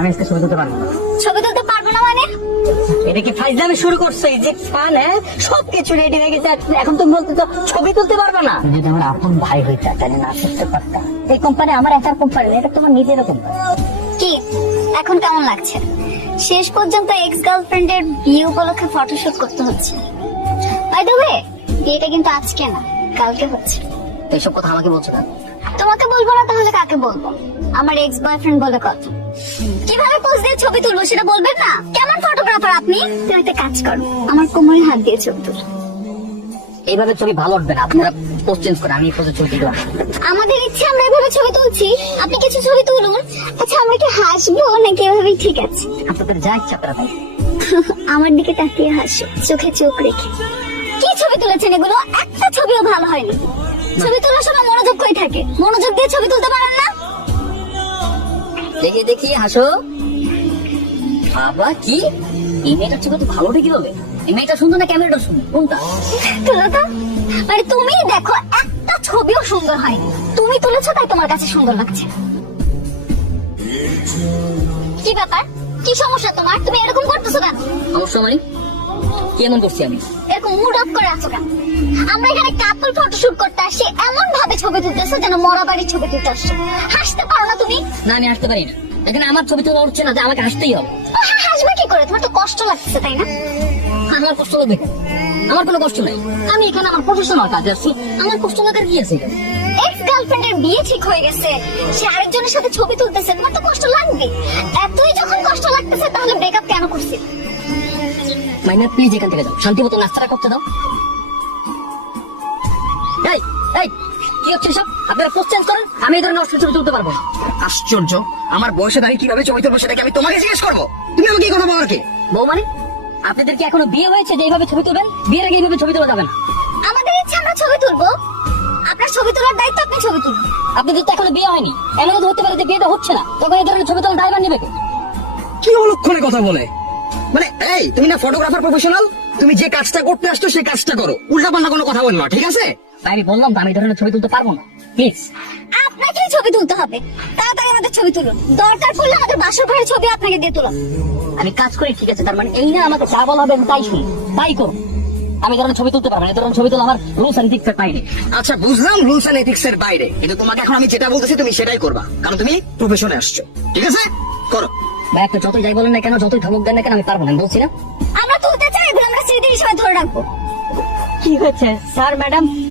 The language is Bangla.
আমি আজকে ছবি তুলতে পারবো না। ছবি তুলতে পারবো না মানে? এটা কি ফাইজলামি শুরু করছো? এই যে ফান, হ্যাঁ সবকিছু রেডি হয়ে গেছে, এখন তুমি বলতে তো ছবি তুলতে পারবে না। যদি আমার আপন ভাই হইতা তাহলে না করতে পারতাম। এই কোম্পানি আমার একার কোম্পানি, এটা তোমার নিজের কোম্পানি। কি এখন কেমন লাগছে? শেষ পর্যন্ত এক্স গার্লফ্রেন্ডের বিয়ে উপলক্ষে ফটোশুট করতে হচ্ছে। বাই দ্য ওয়ে, বিয়েটা কিন্তু আজকে না, কালকে হচ্ছে। এইসব কথা আমাকে বলছো না। তোমাকে বলবো না তাহলে কাকে বলবো? আমার এক্স বয়ফ্রেন্ড বলে কথা। কিভাবে পোজ দিয়ে ছবি তুলবো সেটা বলবেন না? কেমন ফটোগ্রাফার আপনি? তুমি একটা কাজ করো, আমার কোমরে হাত দিয়ে ছবি তুলো। এইভাবে ছবি ভালো উঠবে না, আপনারা পোস্ট চেঞ্জ করে আমি এই পোজে ছবি তুললাম। আমাদের ইচ্ছে আমরা এভাবে ছবি তুলছি, আপনি কিছু ছবি তুলুন। আচ্ছা আমরা কি হাসবো নাকি এভাবেই ঠিক আছে? আপনাদের যা ইচ্ছা আপনারা তাই। আমার দিকে তাকিয়ে হাসো, চোখে চোখ রেখে। কি ছবি তুলেছেন এগুলো? একটা ছবিও ভালো হয়নি। ছবি তোলার সময় মনোযোগ কই থাকে? মনোযোগ দিয়ে ছবি তুলতে পারেন না? দেখি দেখি হাসো। বাবা কি এই মেয়েটার ছবি তো ভালো উঠে কিভাবে? এই মেয়েটা সুন্দর না ক্যামেরাটা সুন্দর, কোনটা? তুলো তো, মানে তুমি দেখো একটা ছবিও সুন্দর হয়নি। তুমি তুলেছো তাই তোমার কাছে সুন্দর লাগছে। কি ব্যাপার? কি সমস্যা তোমার? তুমি এরকম করতেছো কেন? অবশ্য মানে কি এমন করছি আমি? এরকম মুড অফ করে আছো কেন? আমরা এখানে কাপল ফটোশুট করতে আসি, এমন ভাবে ছবি তুলতেছো যেন মরা বাড়ির ছবি তুলতে আসছো। হাসতে পারো না তুমি? না আমি হাসতে পারি না, এখানে আমার ছবি তোলা উঠছে না যে আমাকে হাসতেই হবে। হাসবে কি করে? তোমার তো কষ্ট লাগছে তাই না? আমার কষ্ট লাগবে কেন? আমার কোনো কষ্ট নেই, আমি এখানে আমার প্রফেশনাল কাজে আসছি, আমার কষ্ট লাগার কি আছে? এক্স গার্লফ্রেন্ডের বিয়ে ঠিক হয়ে গেছে, সে আরেকজনের সাথে ছবি তুলতেছে, তোমার তো কষ্ট লাগবে। এতই যখন কষ্ট লাগতেছে তাহলে ব্রেকআপ কেন করছে? মাইনা প্লিজ এখান থেকে যাও, শান্তি মতো নাস্তাটা করতে দাও। এই এই কি হচ্ছে সব? আপনারা পোস্ট চেঞ্জ করেন, আমি এই ধরনের অশ্লীল ছবি তুলতে পারবো না। আশ্চর্য, আমার বয়সে দাঁড়িয়ে কিভাবে ছবি তুলবো সেটা কি আমি তোমাকে জিজ্ঞেস করবো? তুমি আমাকে এই কথা বলার কে? বউ মানে আপনাদের কি এখনো বিয়ে হয়েছে যে এইভাবে ছবি তুলবেন? বিয়ের আগে এইভাবে ছবি তোলা যাবে না। আমাদের ইচ্ছে আমরা ছবি তুলবো, আপনার ছবি তোলার দায়িত্ব আপনি ছবি তুলুন। আপনাদের তো এখনো বিয়ে হয়নি, এমনও তো হতে পারে যে বিয়েটা হচ্ছে না, তখন এই ধরনের ছবি তোলা ড্রাইভার নেবে কে? কি অলক্ষণে কথা বলে? মানে এই তুমি না ফটোগ্রাফার প্রফেশনাল, তুমি যে কাজটা করতে আসছো সেই কাজটা করো, উল্টাপাল্টা কোনো কথা বললো না, ঠিক আছে? তাই আমি বললাম তো আমি এই ধরনের ছবি তুলতে পারবো না, প্লিজ। আপনাকেই ছবি তুলতে হবে, তাড়াতাড়ি আমাদের ছবি তুলুন। দরকার পড়লে আমাদের বাসর ঘরের ছবি আপনাকে দিয়ে তুলুন। আমি কাজ করি ঠিক আছে, তার মানে এই না আমাকে যা বলা হবে আমি তাই শুনি, তাই করো। আমি এই ধরনের ছবি তুলতে পারবো না, এই ধরনের ছবি তোলা আমার রুলস এন্ড এথিক্সের বাইরে। আচ্ছা বুঝলাম রুলস এন্ড এথিক্স এর বাইরে, কিন্তু তোমাকে এখন আমি যেটা বলতেছি তুমি সেটাই করবা, কারণ তুমি প্রফেশনে আসছো, ঠিক আছে? করো। ভাই আপনি যতই যাই বলেন না কেন, যতই ধমক দেন না কেন, আমি পারবো না, আমি বলছি না। আমরা তুলতে চাই, এগুলো আমরা স্মৃতি হিসেবে ধরে রাখবো। কি হয়েছে স্যার ম্যাডাম?